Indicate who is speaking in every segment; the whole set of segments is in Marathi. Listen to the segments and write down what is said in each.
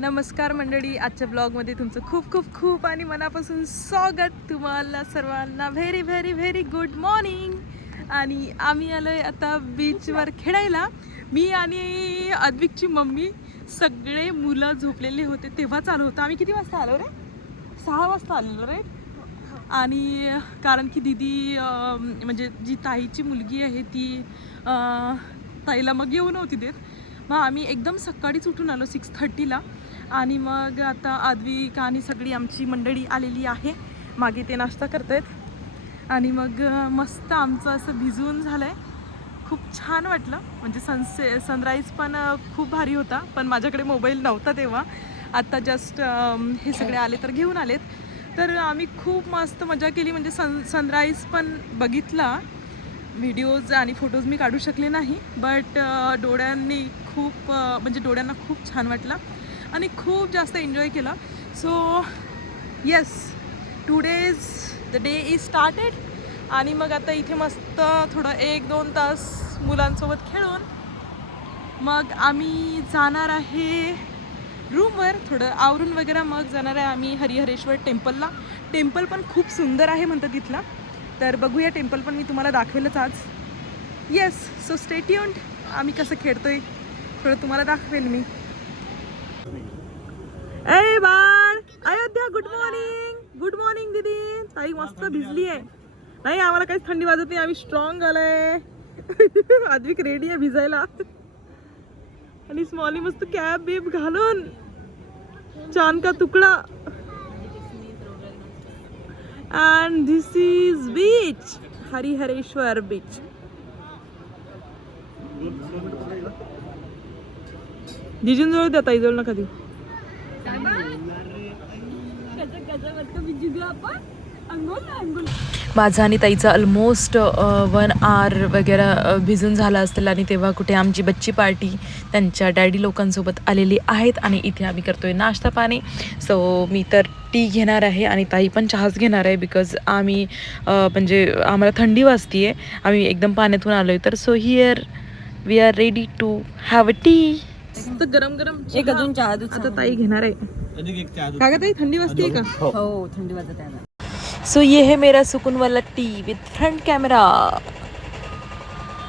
Speaker 1: नमस्कार मंडळी आजच्या ब्लॉगमध्ये तुमचं खूप खूप खूप आणि मनापासून स्वागत तुम्हाला सर्वांना. Very very very good morning आणि आम्ही आलो आहे आता बीचवर खेळायला. मी आणि अद्विकची मम्मी सगळे मुलं झोपलेले होते तेव्हाच आलो होतो. आम्ही किती वाजता आलो रे? सहा वाजता आलेलो रे. आणि कारण की दिदी म्हणजे जी ताईची मुलगी आहे ती ताईला मग येऊ नव्हती देत. मग आम्ही एकदम सकाळीच उठून आलो सिक्स थर्टीला आणि मग आता आद्विक आणि सगळी आमची मंडळी आलेली आहे. मागे ते नाश्ता करतायत. आणि मग मस्त आमचं असं भिजवून झालं आहे खूप छान वाटलं. म्हणजे सनसे सनराईज पण खूप भारी होता. पण माझ्याकडे मोबाईल नव्हता तेव्हा. आत्ता जस्ट हे सगळे आले तर घेऊन आलेत. तर आम्ही खूप मस्त मजा केली. म्हणजे सन सनराईज पण बघितला. व्हिडिओज आणि फोटोज मी काढू शकले नाही. बट डोळ्यांनी खूप म्हणजे डोळ्यांना खूप छान वाटलं. आणि खूप जास्त एन्जॉय केला. So yes today's the day is started आणि मग आता इथे मस्त थोडं एक दोन तास मुलांसोबत खेळून मग आम्ही जाणार आहे रूमवर थोडं आवरून वगैरे मग जाणार आहे आम्ही हरिहरेश्वर टेम्पलला टेम्पल पण खूप सुंदर आहे म्हणतात तिथला तर बघूया टेम्पल पण मी तुम्हाला दाखवेलच आज. येस सो स्टेट्यून्ड आम्ही कसं खेळतोय थोडं तुम्हाला दाखवेल मी. ए बाळ Ayodhya good morning good morning दीदी. ताई मस्त भिजली आहे. नाही आम्हाला काहीच थंडी वाजत नाही. आम्ही स्ट्रॉंग आलोय. आद्विक रेडी आहे भिजायला. आणि स्मॉली मस्त कॅब बीब घालून. छान का तुकडा. And this is beach Harihareshwar beach जिजूंजवळ द्या ताईजवळ नका देऊ. माझा आणि ताईचा ऑलमोस्ट वन आर वगैरे भिजून झाला असेल आणि तेव्हा कुठे आमची बच्ची पार्टी त्यांच्या डॅडी लोकांसोबत आलेली आहेत आणि इथे आम्ही करतोय नाश्ता पाणी. सो मी तर टी घेणार आहे आणि ताई पण चहाच घेणार आहे बिकॉज आम्ही म्हणजे आम्हाला थंडी वाजती आहे आम्ही एकदम पाण्यातून आलो आहे तर so here we are ready to have a tea गरम गरम
Speaker 2: एक अजून चहा
Speaker 1: आता ताई घेणार आहे. का ताई थंडी वाजते का?
Speaker 2: हो थंडी वाजत आहे
Speaker 1: सो ये है मेरा सुकून वाला टी विथ फ्रंट कॅमेरा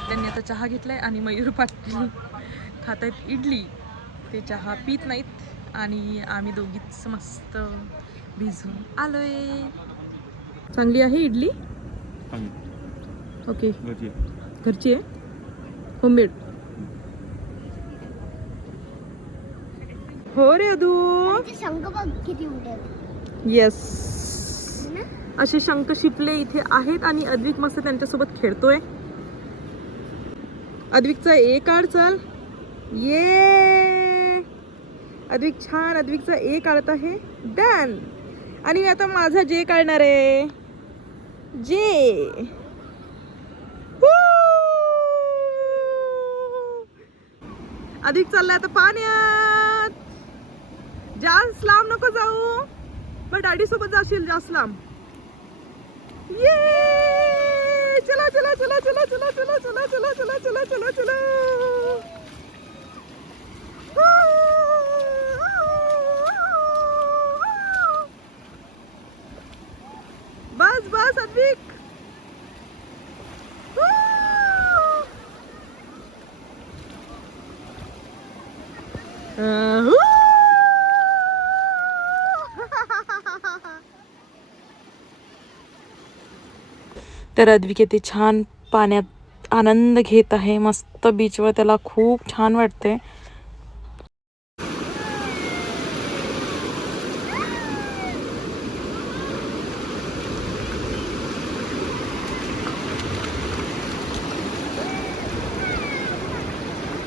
Speaker 1: त्यांनी आता चहा घेतलाय आणि मयूर पाटील खात आहेत इडली. ते चहा पित नाहीत आणि आम्ही दोघीच मस्त भिजून आलोय. चांगली आहे इडली? ओके घरची आहे. होममेड हो रे अदू.
Speaker 3: शंख बघ किती उडत
Speaker 1: येस असे शंख शिपले इथे आहेत आणि अद्विक मस्त त्यांच्यासोबत खेळतोय. अद्विकचा ए काढ चल. ये. अद्विक छान अद्विकचा ए काढत आहे. डन आणि आता माझा जे काढणार आहे. जे. अद्विक चाललाय आता पाण्यात. जास्त लांब नको जाऊ मग डॅडी सोबत जाशील जास्त लांब ये चला चला चला चला चला चला चला चला चला चला चला चला तर अद्विक ते छान पाण्यात आनंद घेत आहे. मस्त बीचवर त्याला खूप छान वाटते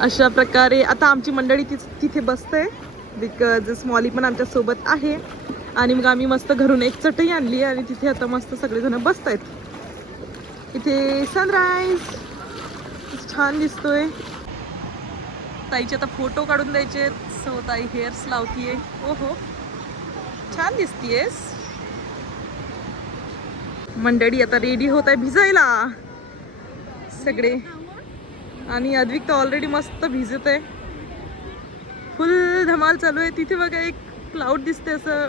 Speaker 1: अशा प्रकारे आता आमची मंडळी तिथ तिथे बसते. बिकॉज स्मॉली पण आमच्यासोबत आहे. आणि मग आम्ही मस्त घरून एक चटई आणली आणि तिथे आता मस्त सगळेजण बसत आहेत इथे सनराईज छान दिसतोय. ताईचे आता फोटो काढून द्यायचे सो ताई हेअर्स लावतीये. ओ हो छान दिसतीयस. मंडळी आता रेडी होत आहे भिजायला. सगळे. आणि अद्विक तर ऑलरेडी मस्त भिजत आहे फुल धमाल चालू आहे. तिथे बघा एक क्लाउड दिसते असं.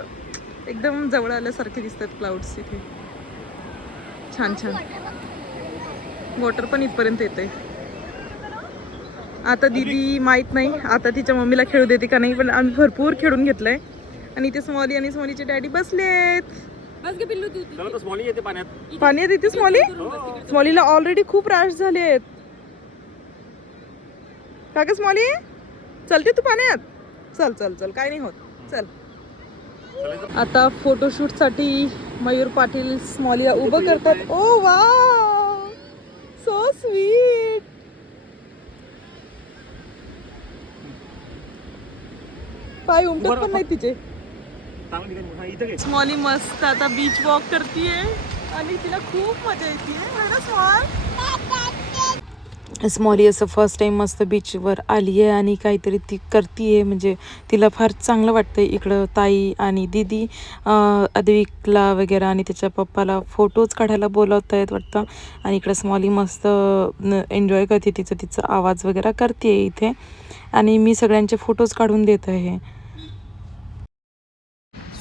Speaker 1: एकदम जवळ आल्यासारखे दिसतात क्लाउड्स तिथे छान छान. वॉटर पण इथपर्यंत येते आता दीदी माहीत नाही आता तिच्या मम्मीला खेळू देते का नाही पण आम्ही भरपूर खेळून घेतलंय. आणि इथे स्मॉली आणि स्मॉलीचे डॅडी बसलेत
Speaker 2: बस गे पिल्लू तू
Speaker 4: चला तर स्मॉली येते पाण्यात.
Speaker 1: पाण्यात येते स्मॉली स्मॉलीला ऑलरेडी खूप रॅश झाले आहेत. का स्मॉली चलते तू पाण्यात. चल चल चल काय नाही होत. चल. आता फोटोशूटसाठी मयूर पाटील स्मॉलीला उभं करतात. ओ वा सो स्वीट पाय उमटत पण नाही तिचे. स्मॉली मस्त आता बीच वॉक करतीये आणि तिला खूप मजा येते स्मॉल? स्मॉली असं फर्स्ट टाइम मस्त बीचवर आली आहे आणि काहीतरी ती करतीये. म्हणजे तिला फार चांगलं वाटतंय इकडं ताई आणि दीदी अद्विकला वगैरे आणि त्याच्या पप्पाला फोटोज काढायला बोलवत आहेत वाटतं. आणि इकडं स्मॉली मस्त एन्जॉय करते तिचं तिचा आवाज वगैरे करते इथे. आणि मी सगळ्यांचे फोटोज काढून देत आहे.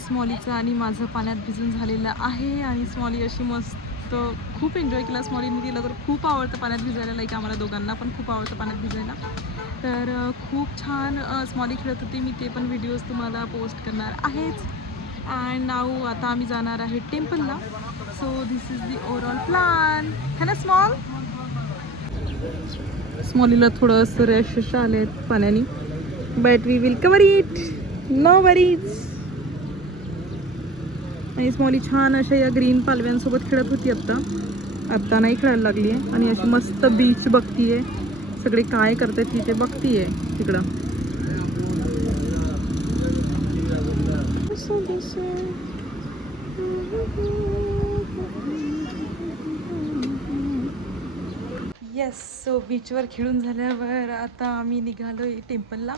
Speaker 1: स्मॉलीचं आणि माझं पाण्यात भिजून झालेलं आहे आणि स्मॉली अशी मस्त तर खूप एन्जॉय केला. स्मॉलीने तिला तर खूप आवडतं पाण्यात भिजायला. लाईक आम्हाला दोघांना पण खूप आवडतं पाण्यात भिजायला. तर खूप छान स्मॉली खेळत होती. मी ते पण व्हिडिओज तुम्हाला पोस्ट करणार आहेच. अँड नाव आता आम्ही जाणार आहे टेम्पलला so this is the overall plan है ना स्मॉल स्मॉलीला थोडं असं रॅशेस आले आहेत पाण्याने. But we will cover it no worries आणि स्मॉली छान अशा या ग्रीन पालव्यांसोबत खेळत होती आत्ता. आत्ता नाही खेळायला लागली आहे. आणि अशी मस्त बीच बघतीये. सगळे काय करतात तिथे बघतीये तिकडं. येस सो बीचवर खेळून झाल्यावर आता आम्ही निघालो आहे टेम्पलला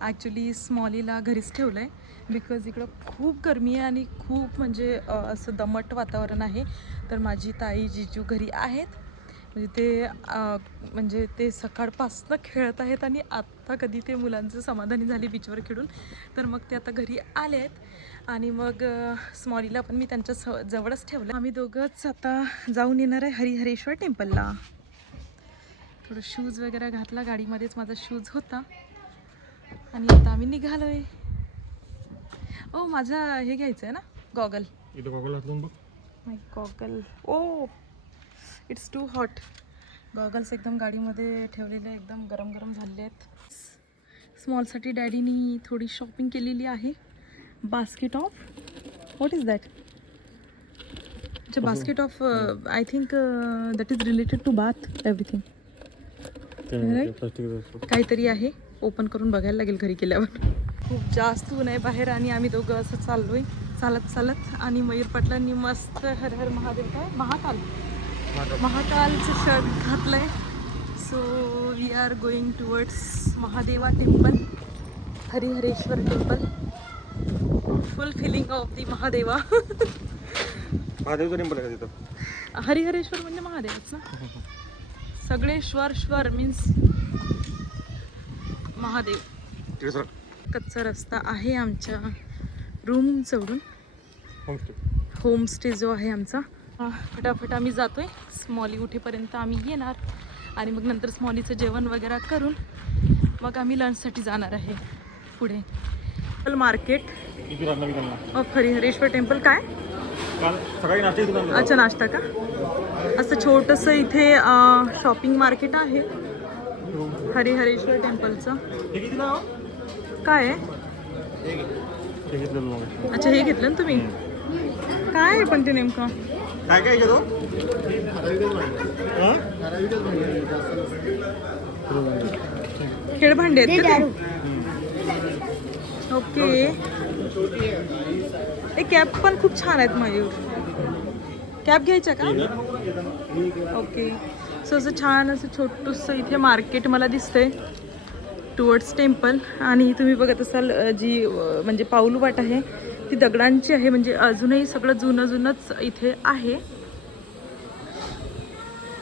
Speaker 1: ॲक्च्युली स्मॉलीला घरीच ठेवलं आहे. बिकॉज इकडं खूप गरमी आहे आणि खूप म्हणजे असं दमट वातावरण आहे. तर माझी ताई जिजू घरी आहेत. म्हणजे ते म्हणजे ते सकाळपासनं खेळत आहेत आणि आत्ता कधी ते मुलांचं समाधानी झाली बीचवर खेळून. तर मग ते आता घरी आले आहेत. आणि मग स्मॉलीला पण मी त्यांच्या स जवळच ठेवलं. आम्ही दोघंच आता जाऊन येणार आहे हरिहरेश्वर टेम्पलला थोडं शूज वगैरे घातला. गाडीमध्येच माझा शूज होता. आणि आता आम्ही निघालोय. ओ माझा हे घ्यायचं आहे ना गॉगल.
Speaker 4: इथं गॉगल घातलून बघ.
Speaker 1: My goggle. Oh it's too hot. Goggles एकदम गाडीमध्ये ठेवलेले एकदम गरम गरम झालेले आहेत स्मॉलसाठी डॅडीनी थोडी शॉपिंग केलेली आहे. Basket of what is that अच्छा basket of I think that is related to bath everything? काहीतरी आहे. ओपन करून बघायला लागेल घरी गेल्यावर. खूप जास्त ऊन आहे बाहेर आणि आम्ही दोघं असं चाललोय. चालत चालत आणि मयूर पाटलांनी मस्त हर हर महादेव काय? महाकाल. महाकालचं शर्ट घातलंय. So we are going towards Mahadeva temple Harihareshwar temple full feeling of the Mahadeva.
Speaker 4: महादेवचं temple आहे का तिथं?
Speaker 1: हरिहरेश्वर म्हणजे महादेवच सगळे श्वर श्वर मीन्स महादेव. कच्चा रस्ता आहे आमच्या रूम जवळून.
Speaker 4: होमस्टे
Speaker 1: होमस्टे जो आहे आमचा. फटाफट आम्ही जातोय. स्मॉली उठेपर्यंत आम्ही येणार. आणि मग नंतर स्मॉलीचं जेवण वगैरे करून मग आम्ही लंचसाठी जाणार आहे पुढे. मार्केट ऑफ हरिहरेश्वर टेम्पल काय? अच्छा नाश्ता का? असं छोटंसं इथे शॉपिंग मार्केट आहे. हरिहरेश्वर टेम्पलचं. काय आहे?
Speaker 4: हे
Speaker 1: अच्छा हे घेतलं ना तुम्ही? काय आहे पण ते नेमकं?
Speaker 4: काय काय घेतो? हां?
Speaker 1: खेळभांडे आहेत का ते? ओके. हे कॅप पण खूप छान आहेत मयूर कॅप घ्यायच्या का? ओके. सो असं छान असं छोटंसं इथे मार्केट मला दिसतंय टुवर्ड्स टेम्पल आणि तुम्ही बघत असाल जी म्हणजे पाऊल वाट आहे ती दगडांची आहे. म्हणजे अजूनही सगळं जुनं जुनंच इथे आहे.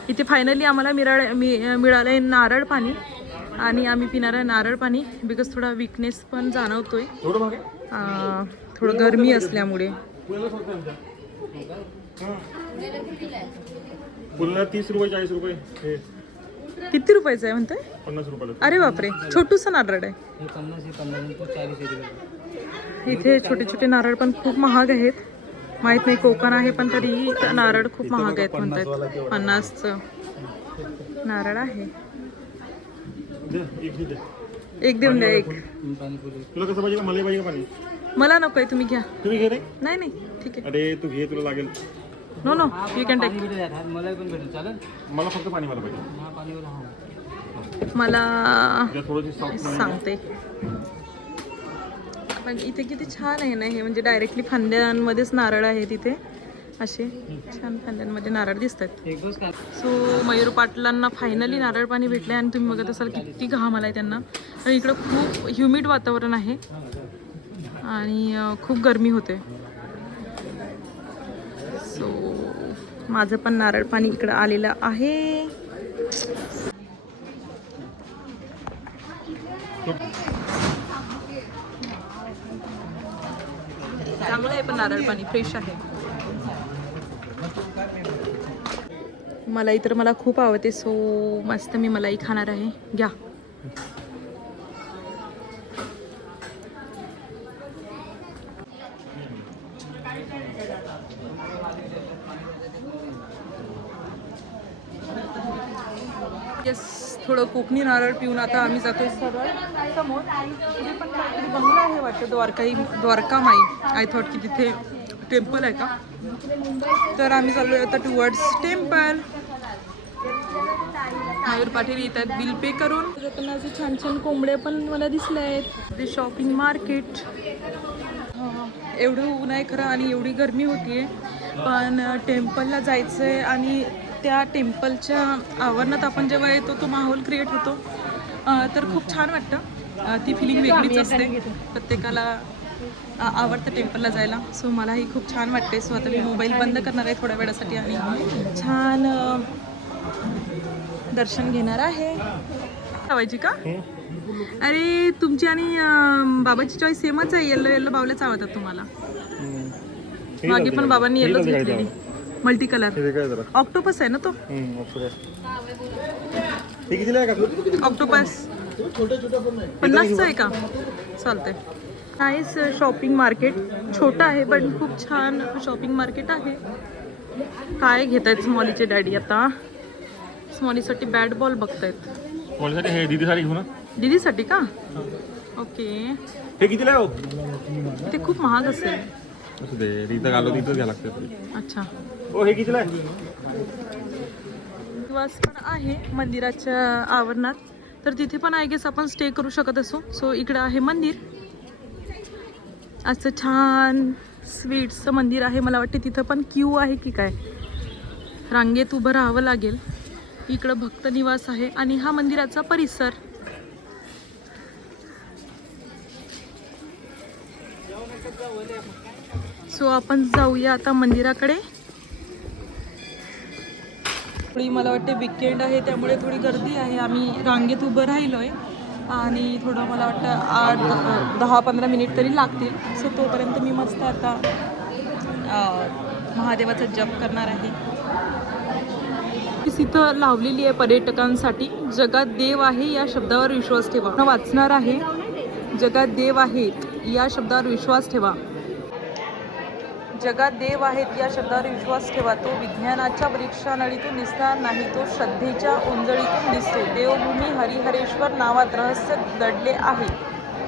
Speaker 1: इथे फायनली आम्हाला मिराळ मि मिळालं आहे नारळ पाणी. आणि आम्ही पिणार आहे नारळ पाणी बिकॉज थोडा विकनेस पण जाणवतोय.
Speaker 4: थोडं
Speaker 1: गरमी असल्यामुळे.
Speaker 4: फुलला तीस रुपये चाळीस रुपये. हे
Speaker 1: किती रुपयाचं आहे म्हणताय?
Speaker 4: पन्नास रुपयाला
Speaker 1: अरे बापरे छोटूसा नारळ आहे.
Speaker 2: हे पन्नास हे पन्नास चाळीस
Speaker 1: इथे छोटे छोटे नारळ पण खूप महाग आहेत. माहीत नाही कोकण आहे पण तरी इथं नारळ खूप महाग आहेत म्हणतात. पन्नासचं. नारळ आहे.
Speaker 4: दे, एक दे, दे.
Speaker 1: एक देऊन द्या एक.
Speaker 2: पाणीपुरी
Speaker 4: तुला कसं पाहिजे? का मला पाहिजे का पाणी?
Speaker 1: मला नको आहे तुम्ही घ्या.
Speaker 4: तुम्ही घे रे
Speaker 1: नाही नाही ठीक आहे.
Speaker 4: अरे तू घे तुला लागेल.
Speaker 1: No no you can take
Speaker 2: मला पण भेटेल चालेल
Speaker 4: मला फक्त पाणी मला पाहिजे
Speaker 1: मला सांगते. पण इथे किती छान आहे ना हे म्हणजे डायरेक्टली फांद्यांमध्येच नारळ आहे तिथे असे छान फांद्यांमध्ये नारळ दिसत आहेत
Speaker 2: एक दिवस काय
Speaker 1: सो मयूर पाटलांना फायनली नारळ पाणी भेटले आणि तुम्ही बघत असाल किती घाम आलाय त्यांना. आणि इकडं खूप ह्युमिड वातावरण आहे. आणि खूप गरमी होते सो माझं पण नारळ पाणी इकडं आलेलं आहे. चांगलं आहे पण नारळ पाणी फ्रेश आहे. मलाई तर मला खूप आवडते सो मस्त मी मलाई खाणार आहे. घ्या येस कोकणी नारळ पिऊन आता आम्ही जातो सरळ समोर. तिथे पण काहीतरी बंगला आहे वाटतं द्वारकाई द्वारका माई. आय थॉट की तिथे टेम्पल आहे का? तर आम्ही चाललो आता टुवर्ड्स टेम्पल मयूर पाटील येत आहेत बिल पे करून. पण असे छान छान कोंबड्या पण मला दिसल्या आहेत. ते शॉपिंग मार्केट एवढं ऊन आहे खरं आणि एवढी गरमी आहे पण टेम्पलला जायचं आहे आणि त्या टेम्पलच्या आवरणात आपण जेव्हा येतो तो माहोल क्रिएट होतो. तर खूप छान वाटतं. ती फिलिंग वेगळीच असते प्रत्येकाला आवडतं टेम्पलला जायला. सो मलाही खूप छान वाटते सो आता मी मोबाईल बंद करणार आहे थोड्या वेळासाठी आणि छान दर्शन घेणार आहे. लावायची का? अरे तुमची आणि बाबाची चॉईस सेमच आहे. येल्लो येल्लो बावल्याच आवडतात तुम्हाला. मागे पण बाबांनी येल्लोच घेतलेली. मल्टी कलर
Speaker 4: हे
Speaker 1: ऑक्टोपस आहे ना तो.
Speaker 4: हे
Speaker 1: ऑक्टोपस पन्नासचं आहे का? चालतंय. नाईस शॉपिंग मार्केट छोटं आहे पण खूप छान शॉपिंग मार्केट आहे. काय घेत आहेत स्मॉलीचे डॅडी आता? स्मॉलीसाठी बॅट बॉल बघतायत.
Speaker 4: मुलीसाठी हे दीदीसाठी घेऊ ना.
Speaker 1: दीदीसाठी का? ओके
Speaker 4: हे कितीला हो?
Speaker 1: ते खूप महाग असेल.
Speaker 4: असू दे तिथं घालो तिथं घ्या लागतं.
Speaker 1: अच्छा.
Speaker 4: हो हे कितीला
Speaker 1: निवास पण आहे मंदिराच्या आवरणात. तर तिथे पण आय गेस आपण स्टे करू शकत असू. सो इकडं आहे मंदिर. असं छान स्वीट्सचं मंदिर आहे. मला वाटते तिथं पण क्यू आहे की काय? रांगेत उभं राहावं लागेल. इकडं भक्त निवास आहे. आणि हा मंदिराचा परिसर. सो आपण जाऊया आता मंदिराकडे. थोडी मला वाटते विकेंड आहे त्यामुळे थोडी गर्दी आहे. आम्ही रांगेत उभं राहिलो आहे आणि थोडं मला वाटतं आठ दहा पंधरा मिनिट तरी लागतील. सो तोपर्यंत मी मस्त आता महादेवाचा जप करणार आहे. इथं लावलेली आहे पर्यटकांसाठी. जगात देव आहे या शब्दावर विश्वास ठेवा. वाचणार आहे जगात देव आहेत या शब्दावर विश्वास ठेवा. जगात देव आहेत या शब्दावर विश्वास ठेवा. तो विज्ञानाच्या परीक्षा नळीतून दिसणार नाही तो श्रद्धेच्या उंजळीतून दिसतो. देवभूमी हरिहरेश्वर नावात रहस्य दडले आहे.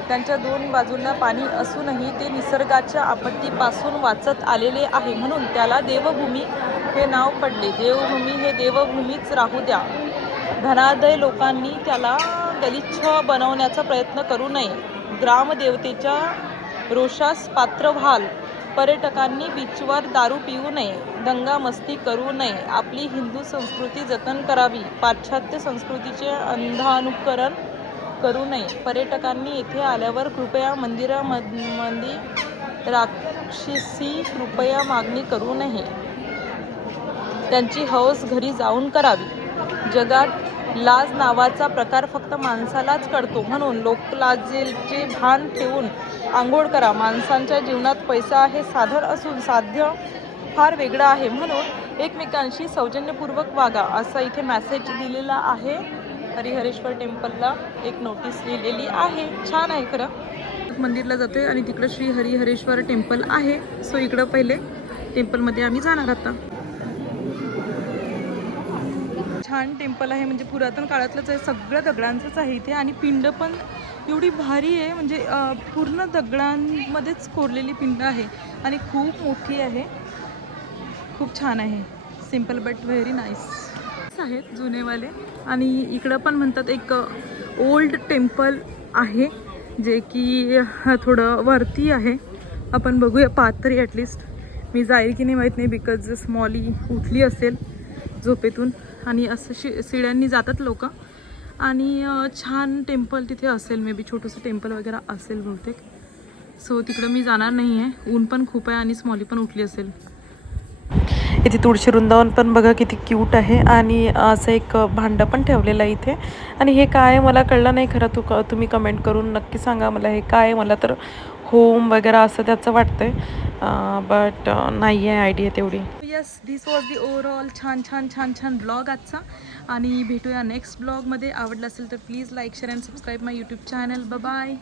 Speaker 1: त्यांच्या दोन बाजूंना पाणी असूनही ते निसर्गाच्या आपत्तीपासून वाचत आलेले आहे. म्हणून त्याला देवभूमी हे नाव पडले. देवभूमी हे देवभूमीच राहू द्या. धनादय लोकांनी त्याला गलिच्छ बनवण्याचा प्रयत्न करू नये. ग्रामदेवतेच्या रोषास पात्र व्हाल. पर्यटकांनी बीचवर दारू पिऊ नये दंगा मस्ती करू नये आपली हिंदू संस्कृती जतन करावी पाश्चात्य संस्कृतीचे अंधानुकरण करू नये. पर्यटकांनी येथे आल्यावर कृपया मंदिरामध्ये राक्षसी कृपया मागणी करू नये. त्यांची हौस घरी जाऊन करावी. जगात लाज नावाचा प्रकार फक्त माणसालाच कळतो. म्हणून लोकलाजेचे भान ठेवून आंघोळ करा. माणसांच्या जीवनात पैसा हे साधन असून साध्य फार वेगळं आहे. म्हणून एकमेकांशी सौजन्यपूर्वक वागा असा इथे मॅसेज दिलेला आहे. हरिहरेश्वर टेम्पलला एक नोटीस लिहिलेली आहे. छान आहे खरं. मंदिरला जातोय आणि तिकडं श्री हरिहरेश्वर टेम्पल आहे. सो इकडं पहिले टेम्पलमध्ये आम्ही जाणार आता. छान टेम्पल आहे म्हणजे पुरातन काळातलंच आहे सगळं दगडांचंच आहे इथे. आणि पिंड पण एवढी भारी आहे म्हणजे पूर्ण दगडांमध्येच कोरलेली पिंड आहे. आणि खूप मोठी आहे. खूप छान आहे. Simple but very nice. आहेत जुनेवाले. आणि इकडं पण म्हणतात एक ओल्ड टेम्पल आहे जे की थोडं वरती आहे. आपण बघूया पाहत तरी ॲटलिस्ट मी जाईल की नाही माहीत नाही बिकॉज स्मॉली उठली असेल झोपेतून. आणि असं शि शिड्यांनी जातात लोक. आणि छान टेम्पल तिथे असेल मे बी छोटंसं टेम्पल वगैरे असेल बहुतेक. सो तिकडं मी जाणार नाही आहे ऊन पण खूप आहे आणि स्मॉली पण उठली असेल. इथे तुळशी वृंदावन पण बघा किती क्यूट आहे आणि असं एक भांडं पण ठेवलेलं आहे इथे. आणि हे काय आहे मला कळलं नाही खरं. तू तुम्ही कमेंट करून नक्की सांगा मला हे काय आहे. मला तर होम वगैरे असं त्याचं वाटतंय. बट नाही आहे आयडिया तेवढी. Yes this was the overall छान छान छान छान ब्लॉग आजचा. आणि भेटूया नेक्स्ट ब्लॉगमध्ये आवडलं असेल तर please like share and subscribe my YouTube channel ब बाय